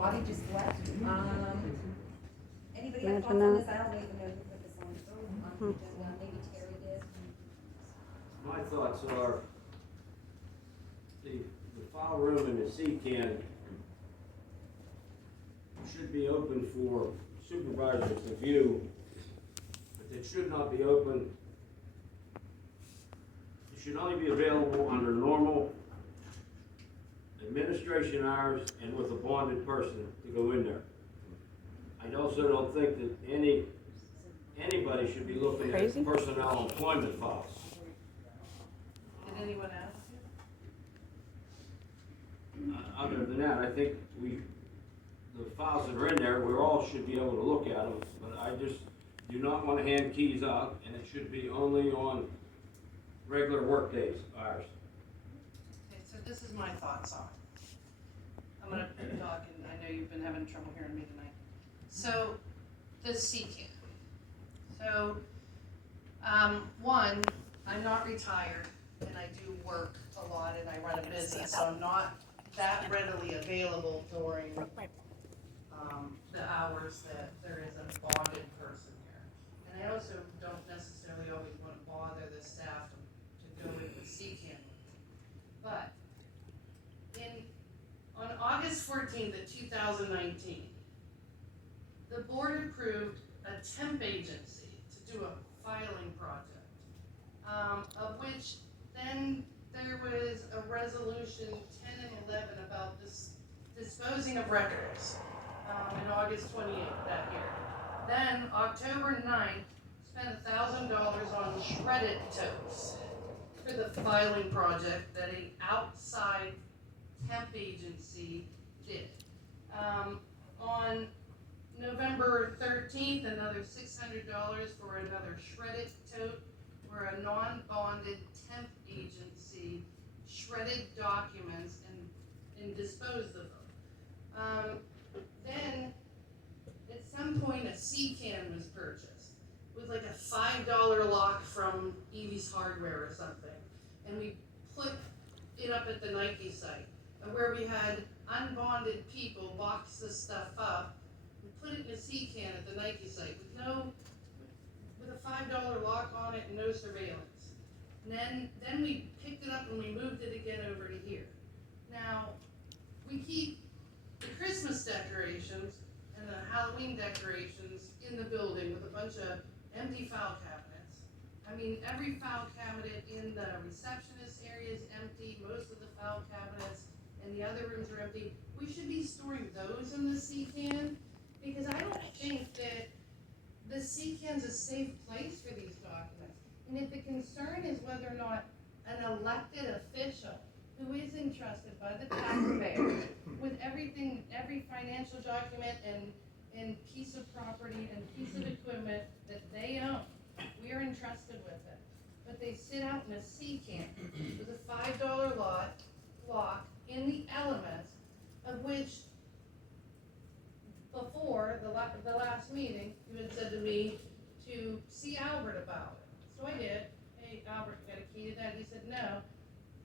Body just left. Anybody have thoughts Imagine on that. this? I don't even know who put this on the agenda. Maybe Terry did. My thoughts are, the file room and the C-can should be open for supervisors to view, but it should not be open. It should only be available under normal administration hours and with a bonded person to go in there. I also don't think that anybody should be looking Crazy? at personnel employment files. Did anyone ask? Other than that, I think the files that are in there, we all should be able to look at them, but I just do not want to hand keys out, and it should be only on regular work days, hours. Okay, so this is my thoughts on it. I'm gonna talk, and I know you've been having trouble hearing me tonight. So, the CCAN. So, one, I'm not retired, and I do work a lot, and I run a business, so I'm not that readily available during, the hours that there is a bonded person here. And I also don't necessarily always wanna bother the staff to go in with CCAN. But, on August 14th of 2019, the board approved a temp agency to do a filing project, of which then there was a resolution 10 and 11 about disposing of records, in August 28th that year. Then October 9th, spent $1,000 on shredded totes for the filing project that an outside temp agency did. On November 13th, another $600 for another shredded tote where a non-bonded temp agency shredded documents and disposed of them. Then, at some point, a C-can was purchased with like a $5 lock from Evie's Hardware or something. And we put it up at the Nike site, where we had unbonded people box this stuff up and put it in a C-can at the Nike site with a $5 lock on it and no surveillance. And then we picked it up and we moved it again over to here. Now, we keep the Christmas decorations and the Halloween decorations in the building with a bunch of empty file cabinets. I mean, every file cabinet in the receptionist area is empty, most of the file cabinets and the other rooms are empty. We should be storing those in the C-can, because I don't think that the C-can's a safe place for these documents. And if the concern is whether or not an elected official who is entrusted by the taxpayer with everything, every financial document and piece of property and piece of equipment that they own, we are entrusted with it. But they sit out in a C-can with a $5 lock in the elements, of which before the last meeting, you had said to me to see Albert about it. So I did. Hey, Albert, you got a key to that? He said no.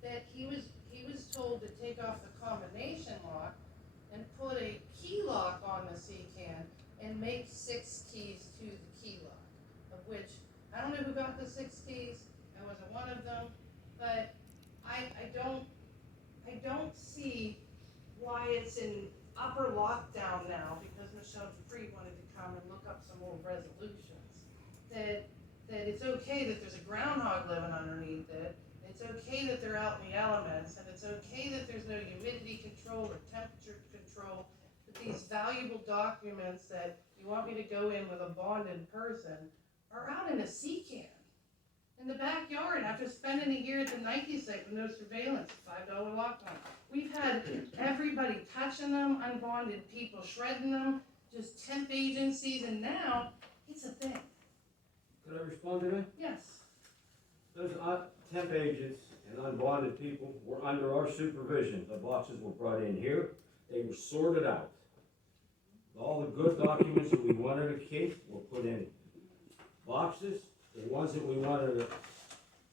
That he was told to take off the combination lock and put a key lock on the C-can and make 6 keys to the key lock, of which I don't know who got the 6 keys. I wasn't one of them, but I don't see why it's in upper lockdown now, because Michelle Dupree wanted to come and look up some old resolutions. That it's okay that there's a groundhog living underneath it. It's okay that they're out in the elements, and it's okay that there's no humidity control or temperature control. But these valuable documents that you want me to go in with a bonded person are out in a C-can in the backyard after spending a year at the Nike site with no surveillance, $5 lock on. We've had everybody touching them, unbonded people shredding them, just temp agencies, and now it's a thing. Could I respond to that? Yes. Those temp agents and unbonded people were under our supervision. The boxes were brought in here, they were sorted out. All the good documents that we wanted to keep were put in boxes. The ones that we wanted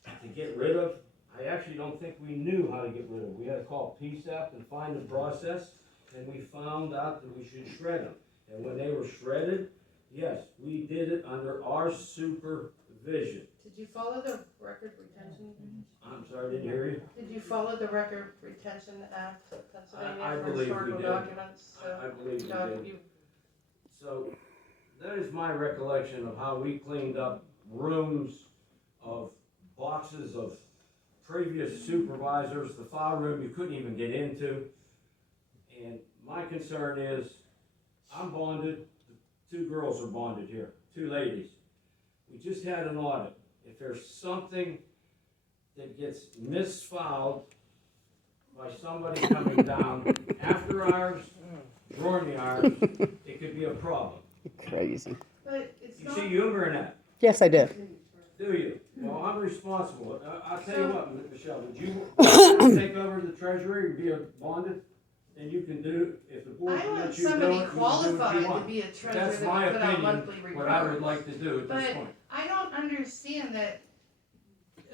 to get rid of, I actually don't think we knew how to get rid of. We had to call PSAP and find the process. and we found out that we should shred them. And when they were shredded, yes, we did it under our supervision. Did you follow the record retention? I'm sorry, I didn't hear you. Did you follow the Record Retention Act of Pennsylvania I for believe we historical did. documents? I believe we doc- did. you- So, that is my recollection of how we cleaned up rooms of boxes of previous supervisors, the file room you couldn't even get into. And my concern is, I'm bonded, the two girls are bonded here, two ladies. We just had an audit. If there's something that gets misfiled by somebody coming down after hours, during the hours, it could be a problem. Crazy. But it's You not. see humor in that, Yes, I do. do you? Well, I'm responsible. I'll tell you what, Michelle, would you take over the treasury and be a bonded? And you can do, if the board I want lets you do it, somebody you can do what qualified you to want. be a treasurer That's that my would put out opinion, monthly reports. what I would like to do at this But point. I don't understand that.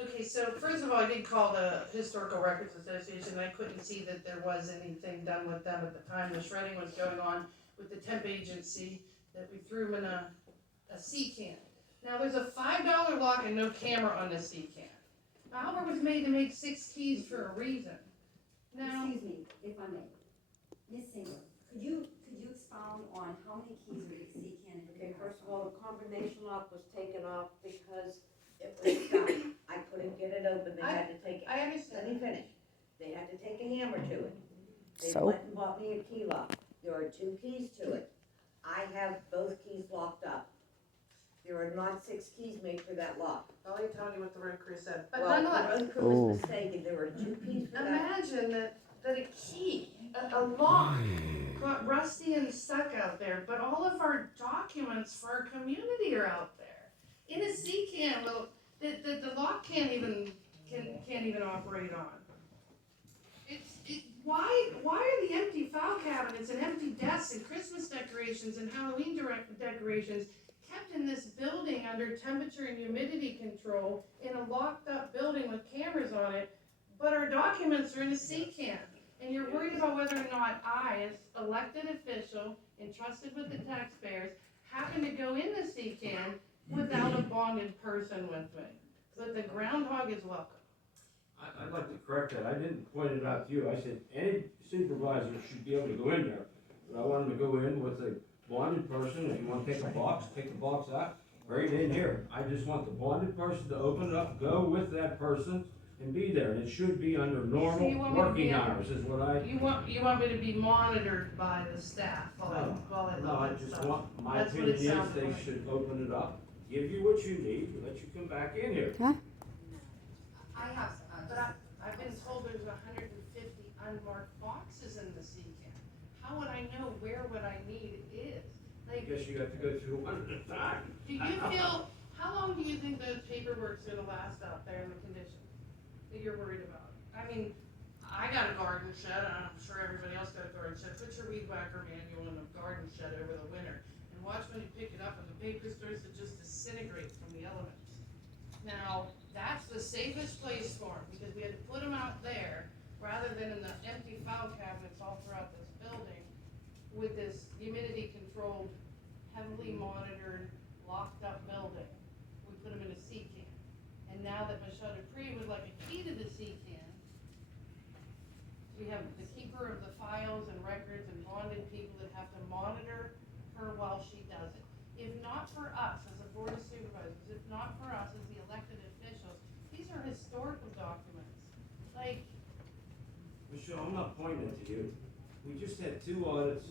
Okay, so first of all, I did call the Historical Records Association, and I couldn't see that there was anything done with them at the time the shredding was going on with the temp agency, that we threw them in a sea can. Now, there's a $5 lock and no camera on this sea can. Albert was made to make 6 keys for a reason. Now, Excuse me, if I may. Ms. Singer, could you expound on how many keys are the sea can? Okay, first of all, the combination lock was taken off because it was stuck. I couldn't get it open, they had to take, I let understand. me finish. They had to take a hammer to it. They So? went and bought me a key lock. There are 2 keys to it. I have both keys locked up. There are not 6 keys made for that lock. I'll tell you what the road crew said, but Well, nonetheless. the road crew was mistaken, there were 2 keys for that. Imagine that a key, a lock, got rusty and stuck out there, but all of our documents for our community are out there. In a sea can, well, the lock can't even operate on. Why are the empty file cabinets and empty desks and Christmas decorations and Halloween decorations kept in this building under temperature and humidity control in a locked up building with cameras on it, but our documents are in a sea can? And you're worried about whether or not I, as elected official, entrusted with the taxpayers, happen to go in the sea can without a bonded person with me. But the groundhog is welcome. I'd like to correct that. I didn't point it out to you. I said any supervisor should be able to go in there. But I want them to go in with a bonded person. If you want to take the box out, bring it in here. I just want the bonded person to open it up, go with that person, and be there. And it should be under So you normal want me to be working under- hours is what I. You want me to be monitored by the staff while I No, I look at just stuff? want, my That's what it opinion is sounds they like. should open it up, give you what you need, let you come back in here. I have, But I've been told there's 150 unmarked boxes in the sea can. How would I know where what I need is? I Like, guess you have to go through one at a time. do you feel, how long do you think the paperwork's gonna last out there in the condition that you're worried about? I mean, I got a garden shed, and I'm sure everybody else got a garden shed. Put your weed whacker manual in a garden shed over the winter, and watch when you pick it up and the paper starts to just disintegrate from the elements. Now, that's the safest place for them, because we had to put them out there, rather than in the empty file cabinets all throughout this building, with this humidity-controlled, heavily monitored, locked-up building. We put them in a sea can. And now that Michalle would like a key to the sea can, we have the keeper of the files and records and bonded people that have to monitor her while she does it. If not for us as a board of supervisors, if not for us as the elected officials, these are historical documents. Like, Michelle, I'm not pointing it to you. We just had 2 audits.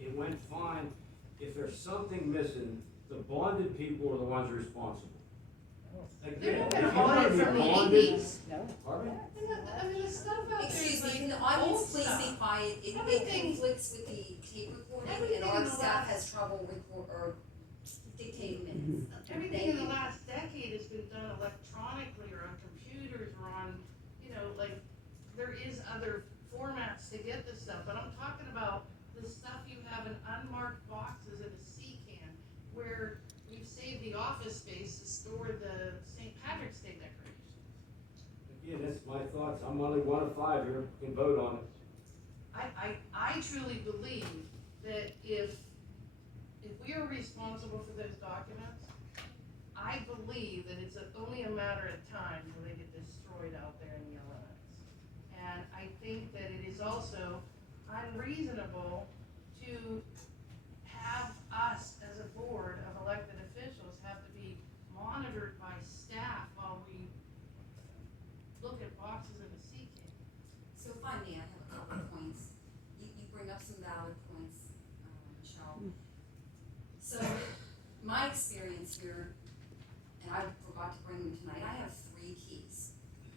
It went fine. If there's something missing, the bonded people are the ones responsible. they're Again, not if gonna you're audit gonna be from the bonded- 80s. Pardon? I mean, the stuff out there is excuse me, like can the old audience please stuff. be quiet? It Everything- conflicts with the tape recording, everything and in our the staff last- has trouble or dictating minutes. Everything Thank in the you. last decade has been done electronically or on computers or on, like, there is other formats to get this stuff, but I'm talking about the stuff you have in unmarked boxes in a sea can, where we've saved the office space to store the St. Patrick's Day decorations. Again, that's my thoughts. I'm only 1 of 5 here, can vote on it. I truly believe that if we are responsible for those documents, I believe that it's only a matter of time till they get destroyed out there in the elements. And I think that it is also unreasonable to have us as a board of elected officials have to be monitored by staff while we look at boxes in the sea can. So if I may, I have a couple of points. You bring up some valid points, Michelle. So my experience here, and I forgot to bring them tonight, I have 3 keys.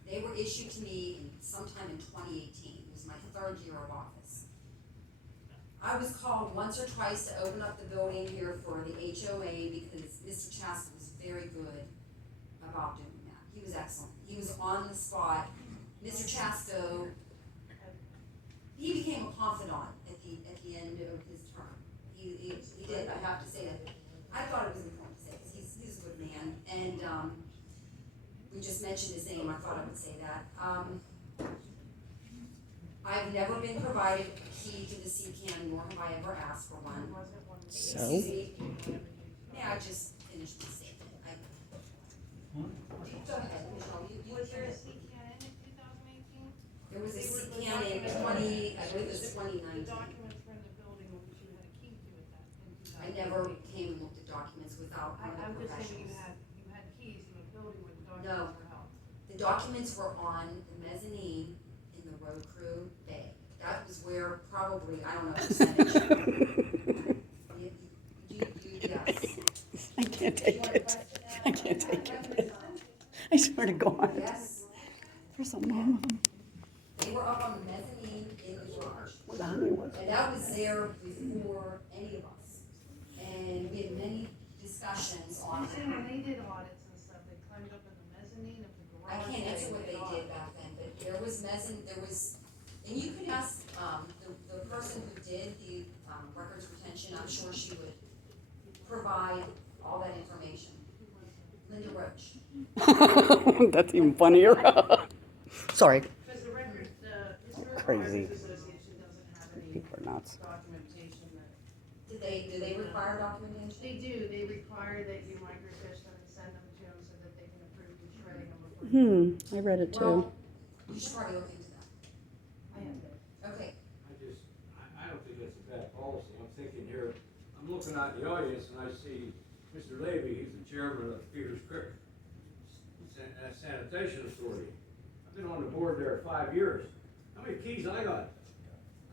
They were issued to me sometime in 2018. It was my 3rd year of office. I was called once or twice to open up the building here for the HOA because Mr. Chaska was very good about doing that. He was excellent. He was on the spot. Mr. Chasko, he became a confidant at the end of his term. He did, I have to say that. I thought it was important to say, because he's a good man, and we just mentioned his name, I thought I would say that. I've never been provided a key to the CCAN, nor have I ever asked for one. Excuse me, may I just finish my statement? Go ahead, Michelle, you Was there a can. CCAN in 2018? There was a They were CCAN in I believe it was The 2019. documents were in the building which you had a key to at that in 2018. I never came and looked at documents without one of I'm the just saying professionals. you had keys in the building where the No. documents were held. The documents were on the mezzanine in the road crew bay. That was where probably, I don't know, percentage. Yes. I can't take You want to it. question that? I can't take it. I swear to God. Yes, There's a mom. they were up on the mezzanine in the garage. Where the honey was. And that was there before any of us. And we had many discussions on I'm it. saying when they did audits and stuff, they climbed up in the mezzanine of the I garage. can't answer what they did back then, but there was and you could ask, the person who did the, records retention, I'm sure she would provide all that information. Linda Roach. That's even funnier. Sorry. Because the record, the Historic Crazy. Records Association doesn't have any People are nuts. documentation that. Do they require documentation? They do, they require that you microfiche them and send them to them so that they can approve the shredding them before. I read it too. Well, you should probably look into that. I have that. Okay, I don't think that's a bad policy. I'm thinking here, I'm looking out in the audience and I see Mr. Levy, he's the chairman of Peters Creek Sanitation Authority. I've been on the board there 5 years. How many keys I got?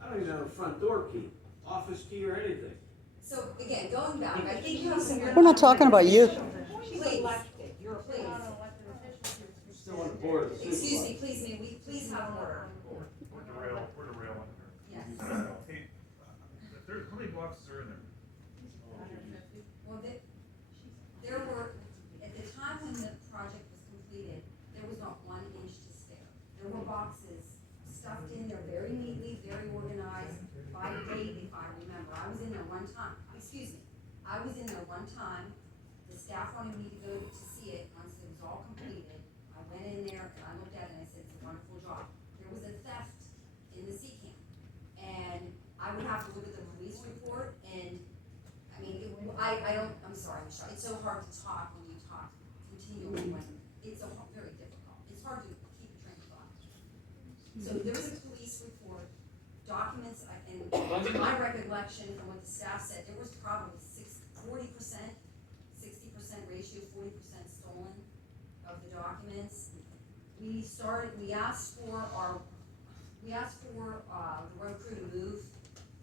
I don't even have a front door key, office key or anything. so again, going back, I think you have some. We're not talking about you. Please, You're please, Not an elected official. Still on the board of the excuse me, supervisors. please, may we please have order? We're derailing here. Yes. Hey, how many boxes are in there? Well, there were, at the time when the project was completed, there was not 1 inch to spare. There were boxes stuffed in there very neatly, very organized, by date, if I remember. I was in there one time, excuse me, I was in there one time. The staff wanted me to go to see it once it was all completed. I went in there and I looked at it and I said, it's a wonderful job. There was a theft in the sea camp. And I would have to look at the police report and I mean, I'm sorry, Michelle, it's so hard to talk when you talk continually when it's very difficult. It's hard to keep a train of thought. So there was a police report, documents, and my recollection from what the staff said, there was probably 40%, 60% ratio, 40% stolen of the documents. We asked for the road crew to move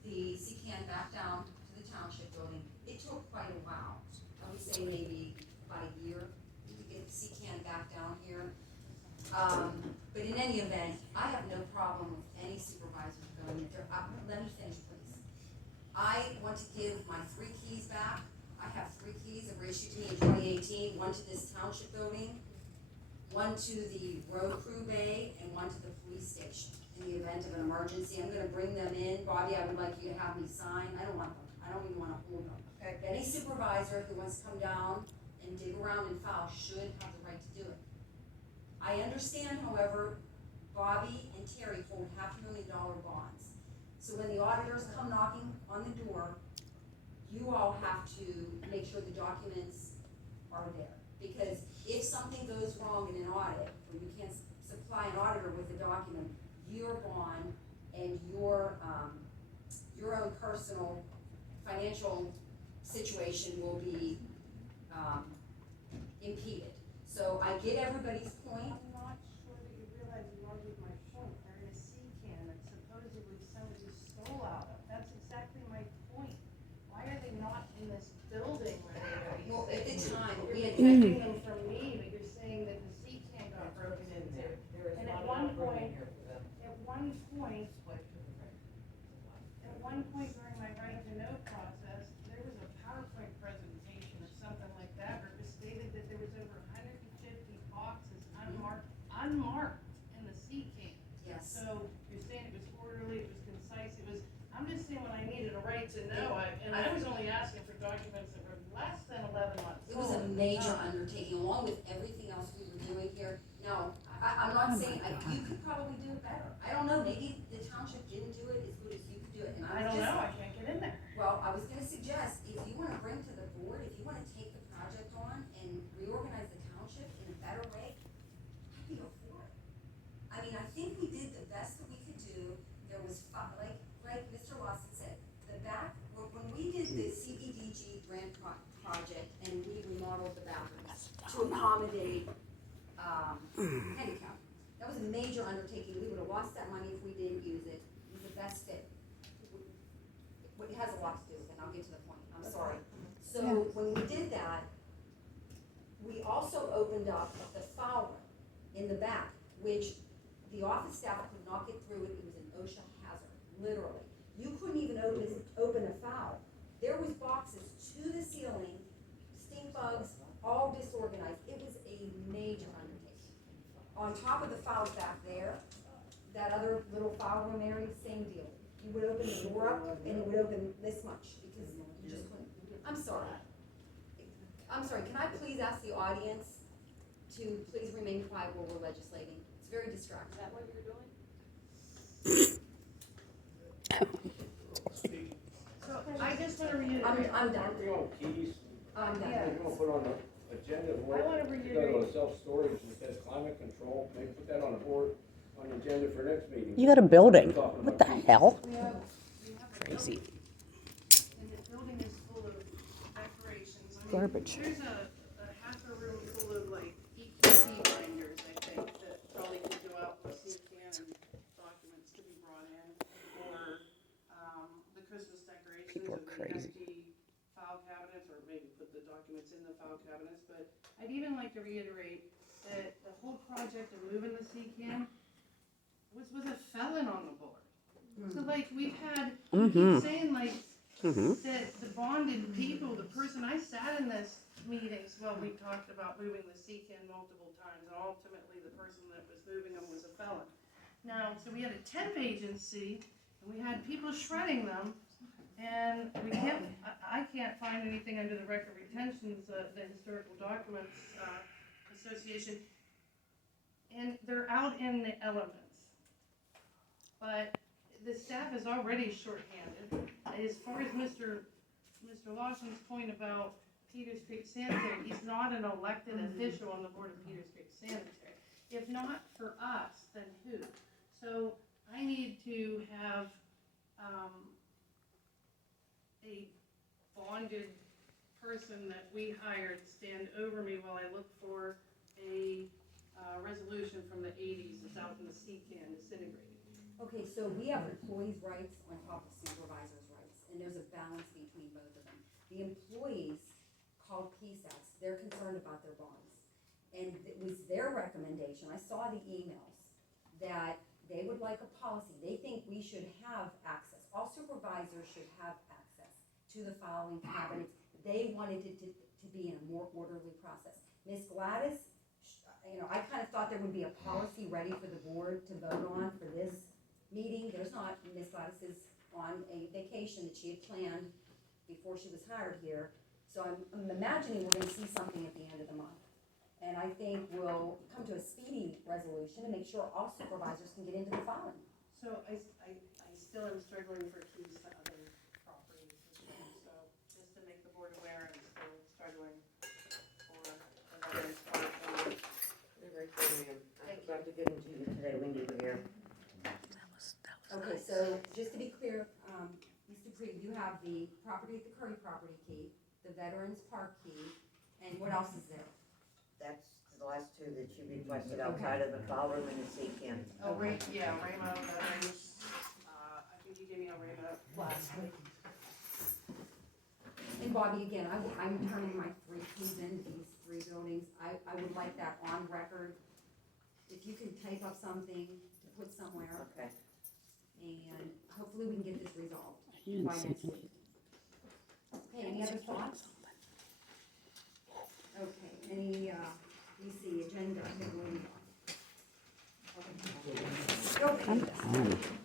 the CCAN back down to the township building. It took quite a while, I would say maybe about a year to get the CCAN back down here. But in any event, I have no problem with any supervisor going in there. Let me finish, please. I want to give my 3 keys back. I have 3 keys that were issued to me in 2018, 1 to this township building, 1 to the road crew bay, and 1 to the police station. In the event of an emergency, I'm gonna bring them in. Bobby, I would like you to have me sign. I don't want them. I don't even wanna hold them. Okay. Any supervisor who wants to come down and dig around and file should have the right to do it. I understand, however, Bobby and Terry hold $500,000 bonds. So when the auditors come knocking on the door, you all have to make sure the documents are there. Because if something goes wrong in an audit, or you can't supply an auditor with a document, your bond and your own personal financial situation will be impeded. So I get everybody's point. I'm not sure that you realize you argued my point. They're in a sea can that supposedly somebody stole out of. That's exactly my point. Why are they not in this building where they are? Well, at the time, You're we had, protecting them from me, but you're saying that the sea can got broken into. And at one point during my right to know process, there was a PowerPoint presentation or something like that, where it was stated that there was over 150 boxes unmarked in the sea can. yes. So you're saying it was orderly, it was concise, I'm just saying when I needed a right to know, and I was only asking for documents that were less than 11 months It was a old. major undertaking, along with everything else we were doing here. Now, I'm not saying, you could probably do it better. I don't know, maybe the township didn't do it as good as you could do it, and I don't know, I can't get in there. Well, I was gonna suggest, if you wanna bring to the board, if you wanna take the project on and reorganize the township in a better way, I'd be all for it. I mean, I think we did the best that we could do. There was, like Mr. Lawson said, the back, when we did the CBDG grant project and we remodeled the bathrooms to accommodate, handicap, that was a major undertaking. We would've lost that money if we didn't use it. It was the best fit. It has a lot to do with it, and I'll get to the point, I'm sorry. So when we did that, we also opened up the file room in the back, which the office staff could not get through it. It was an OSHA hazard, literally. You couldn't even open a file. There was boxes to the ceiling, stink bugs, all disorganized. It was a major undertaking. On top of the files back there, that other little file room area, same deal. You would open the door up and it would open this much because you just couldn't. I'm sorry. Can I please ask the audience to please remain quiet while we're legislating? It's very distracting. Is that what you're doing? So I just wanna reiterate. I'm done. We on keys, I'm done. Yeah. we're gonna put on the agenda I wanna board, we reiterate. go to self-storage, it says climate control, maybe put that on the board, on the agenda for next meeting. You got a building. Talking What about the keys. hell? We have a Crazy. building, and the building is full of decorations. I mean, Garbage. There's a half a room full of like EQT binders, I think, that probably could go out with sea can and documents to be brought in, or, the Christmas decorations. People are of the crazy. empty file cabinets, or maybe put the documents in the file cabinets, but I'd even like to reiterate that the whole project of moving the sea can was with a felon on the board. So like, we've had, you keep saying like, that the bonded people, the person, I sat in this meetings, well, we talked about moving the sea can multiple times, and ultimately the person that was moving them was a felon. Now, so we had a temp agency, and we had people shredding them, and we can't, I can't find anything under the record retentions, the Historical Documents, Association, and they're out in the elements. But the staff is already shorthanded. As far as Mr. Lawson's point about Peters Creek Sanitary, he's not an elected official on the board of Peters Creek Sanitary. If not for us, then who? So I need to have, a bonded person that we hired stand over me while I look for a, resolution from the 80s that's out in the sea can disintegrating. Okay, so we have employees' rights on top of supervisors' rights, and there's a balance between both of them. The employees called PSAS, they're concerned about their bonds. And it was their recommendation, I saw the emails, that they would like a policy. They think we should have access. All supervisors should have access to the filing cabinets. They wanted it to be in a more orderly process. Ms. Gladys, I kind of thought there would be a policy ready for the board to vote on for this meeting. There's not. Ms. Gladys is on a vacation that she had planned before she was hired here. So I'm imagining we're gonna see something at the end of the month. And I think we'll come to a speedy resolution and make sure all supervisors can get into the filing. So I still am struggling for keys to other properties as well, so just to make the board aware, I'm still struggling for the veterans park. They're right there, ma'am. I forgot to give them to you today when you were here. Okay, so just to be clear, Ms. Dupree, you have the property at the Curry property key, the Veterans Park key, and what else is there? That's the last two that you requested outside of the ballroom and the sea can. Oh, yeah, Ramo, veterans, I think you gave me a Ramo last week. And Bobby, again, I'm turning my 3 keys in these 3 buildings. I would like that on record. If you can type up something to put somewhere, Okay. and hopefully we can get this resolved You by didn't next say week. Okay, any other thoughts? Okay, any, we see agenda, I think we'll move on. Okay. Come on.